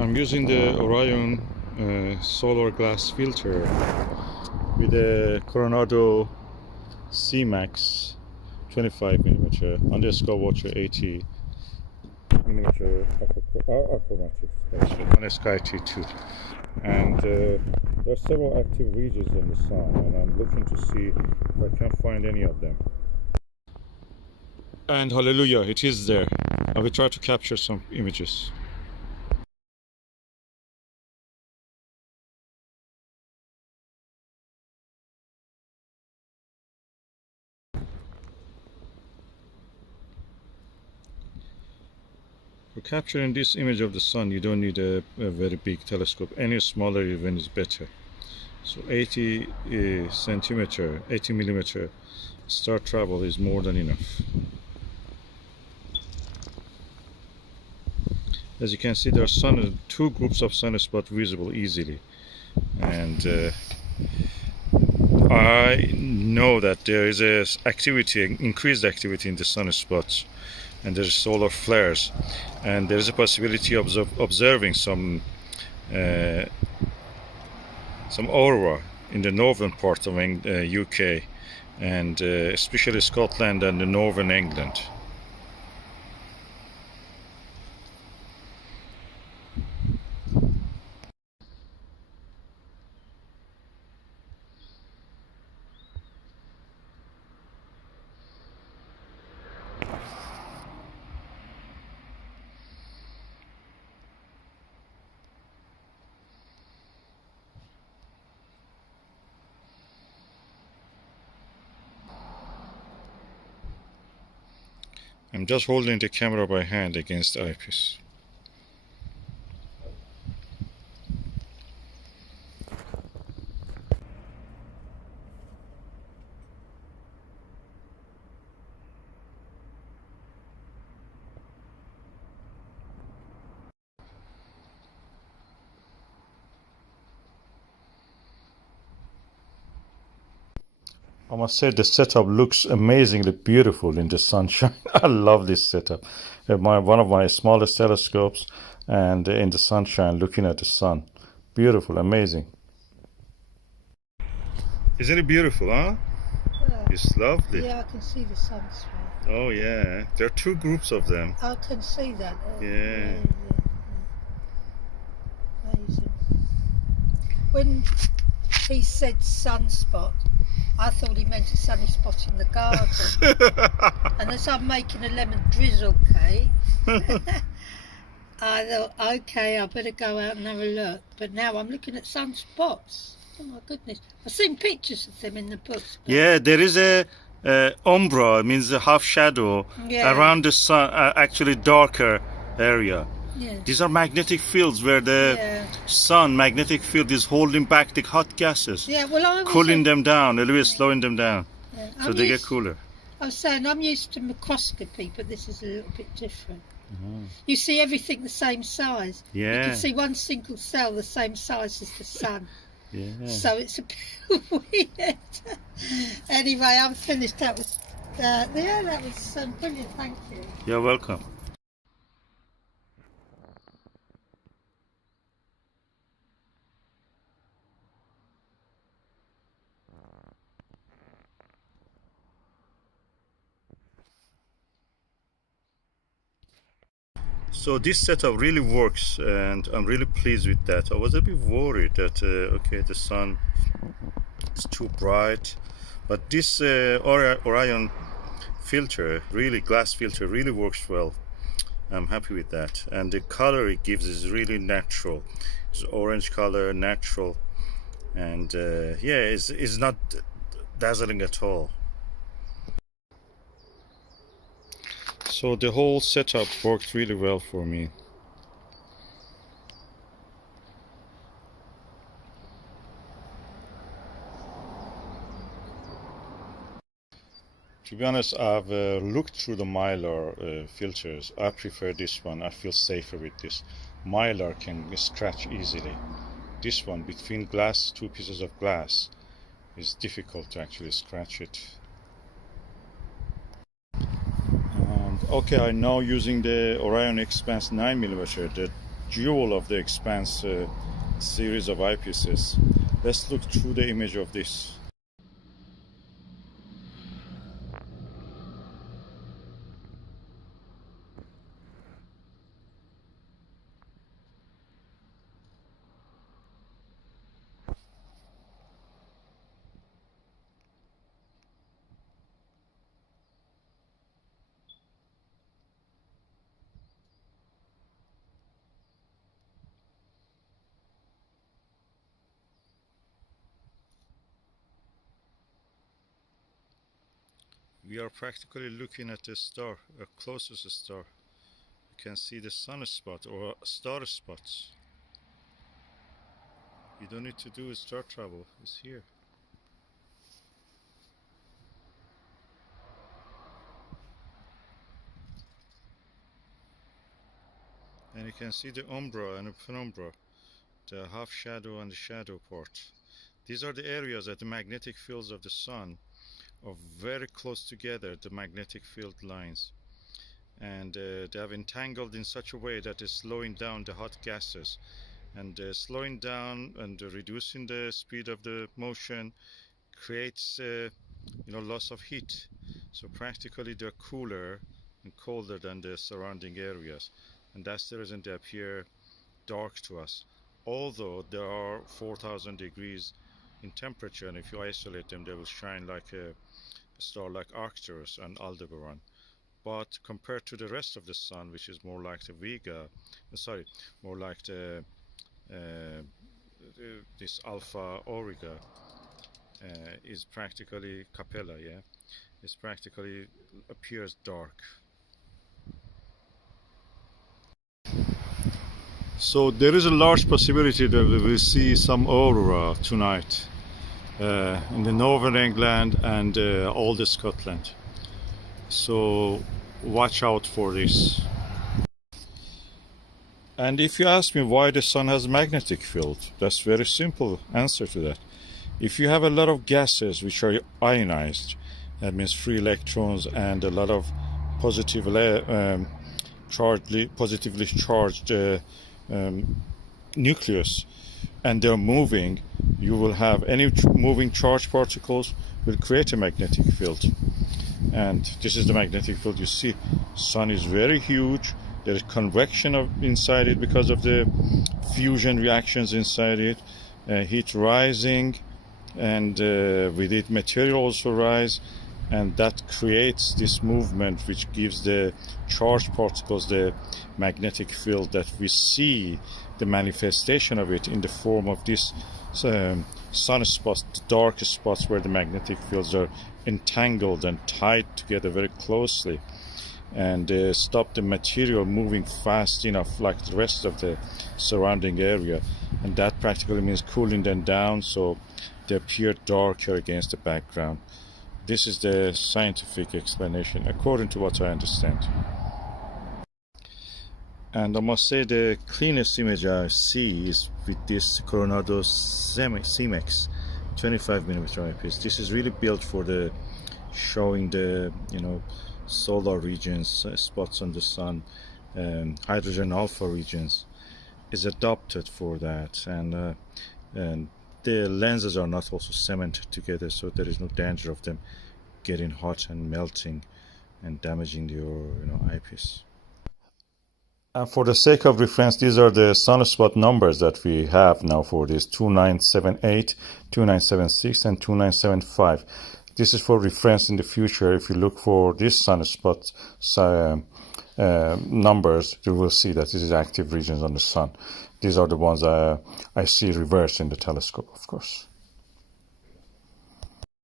I'm using the Orion solar glass filter with a Coronado Cemex 25mm on the Skywatcher 80mm achromatic on a SkyTee-2, and there are several active regions in the sun, and I'm looking to see if I can find any of them. And hallelujah, it is there. I will try to capture some images. For capturing this image of the sun, you don't need a very big telescope. Any smaller even is better. So 80 centimeter, 80mm Startravel is more than enough. As you can see, there are two groups of sunspots visible easily, and I know that there is increased activity in the sunspots, and there is solar flares, and there is a possibility of observing some aurora in the northern part of UK, and especially Scotland and the northern England. I'm just holding the camera by hand against the eyepiece. I must say the setup looks amazingly beautiful in the sunshine. I love this setup. One of my smallest telescopes, and in the sunshine looking at the sun. Beautiful, amazing. Isn't it beautiful, huh? Yeah. It's lovely. Yeah, I can see the sunspot. Oh yeah, there are two groups of them. I can see that. Yeah. Amazing. When he said sunspot, I thought he meant a sunny spot in the garden. And as I'm making a lemon drizzle cake, I thought, okay, I better go out and have a look. But now I'm looking at sunspots. Oh my goodness. I've seen pictures of them in the books. Yeah, there is a umbra, means a half shadow, around the sun, actually darker area. Yeah. These are magnetic fields where the sun magnetic field is holding back the hot gases, cooling them down, a little bit slowing them down, so they get cooler. I was saying, I'm used to microscopy, but this is a little bit different. You see everything the same size. Yeah. You can see one single cell the same size as the sun. Yeah. So it's a bit weird. Anyway, I'm finished. That was that was brilliant. Thank you. You're welcome. So this setup really works, and I'm really pleased with that. I was a bit worried that okay, the sun is too bright, but this Orion filter, glass filter, really works well. I'm happy with that, and the color it gives is really natural. It's orange color, natural, and yeah, it's not dazzling at all. So the whole setup worked really well for me. To be honest, I've looked through the Mylar filters. I prefer this one. I feel safer with this. Mylar can scratch easily. This one, between two pieces of glass, is difficult to actually scratch it. Okay, I'm now using the Orion Expans 9mm. The jewel of the Expans series of eyepieces. Let's look through the image of this. We are practically looking at the star, a closest star. You can see the sunspot or star spots. You don't need to do star travel, it's here. And you can see the umbra and the penumbra, the half shadow and the shadow part. These are the areas that the magnetic fields of the sun are very close together, the magnetic field lines, and they have entangled in such a way that it's slowing down the hot gases, and slowing down and reducing the speed of the motion creates loss of heat. So practically they're cooler and colder than the surrounding areas, and that's the reason they appear dark to us, although there are 4,000 degrees in temperature, and if you isolate them they will shine like a star like Arcturus and Aldebaran. But compared to the rest of the sun, which is more like the more like the this Alpha Auriga, is practically Capella, it's practically appears dark. So there is a large possibility that we will see some aurora tonight in the northern England and all the Scotland. So watch out for this. And if you ask me why the sun has magnetic field, that's very simple answer to that. If you have a lot of gases which are ionized, that means free electrons and a lot of positively charged nucleus, and they're moving, you will have any moving charged particles will create a magnetic field. And this is the magnetic field you see. Sun is very huge. There is convection inside it because of the fusion reactions inside it, heat rising, and with it material also rise, and that creates this movement which gives the charged particles the magnetic field that we see, the manifestation of it in the form of this sunspots, the dark spots where the magnetic fields are entangled and tied together very closely, and stop the material moving fast enough like the rest of the surrounding area, and that practically means cooling them down so they appear darker against the background. This is the scientific explanation according to what I understand. And I must say the cleanest image I see is with this Coronado Cemex 25mm eyepiece. This is really built for the showing the solar regions, spots on the sun, hydrogen alpha regions, is adapted for that, and the lenses are not also cemented together, so there is no danger of them getting hot and melting and damaging your eyepiece. And for the sake of reference, these are the sunspot numbers that we have now for this 2978, 2976 and 2975. This is for reference in the future. If you look for this sunspot numbers, you will see that this is active regions on the sun. These are the ones I see reversed in the telescope, of course.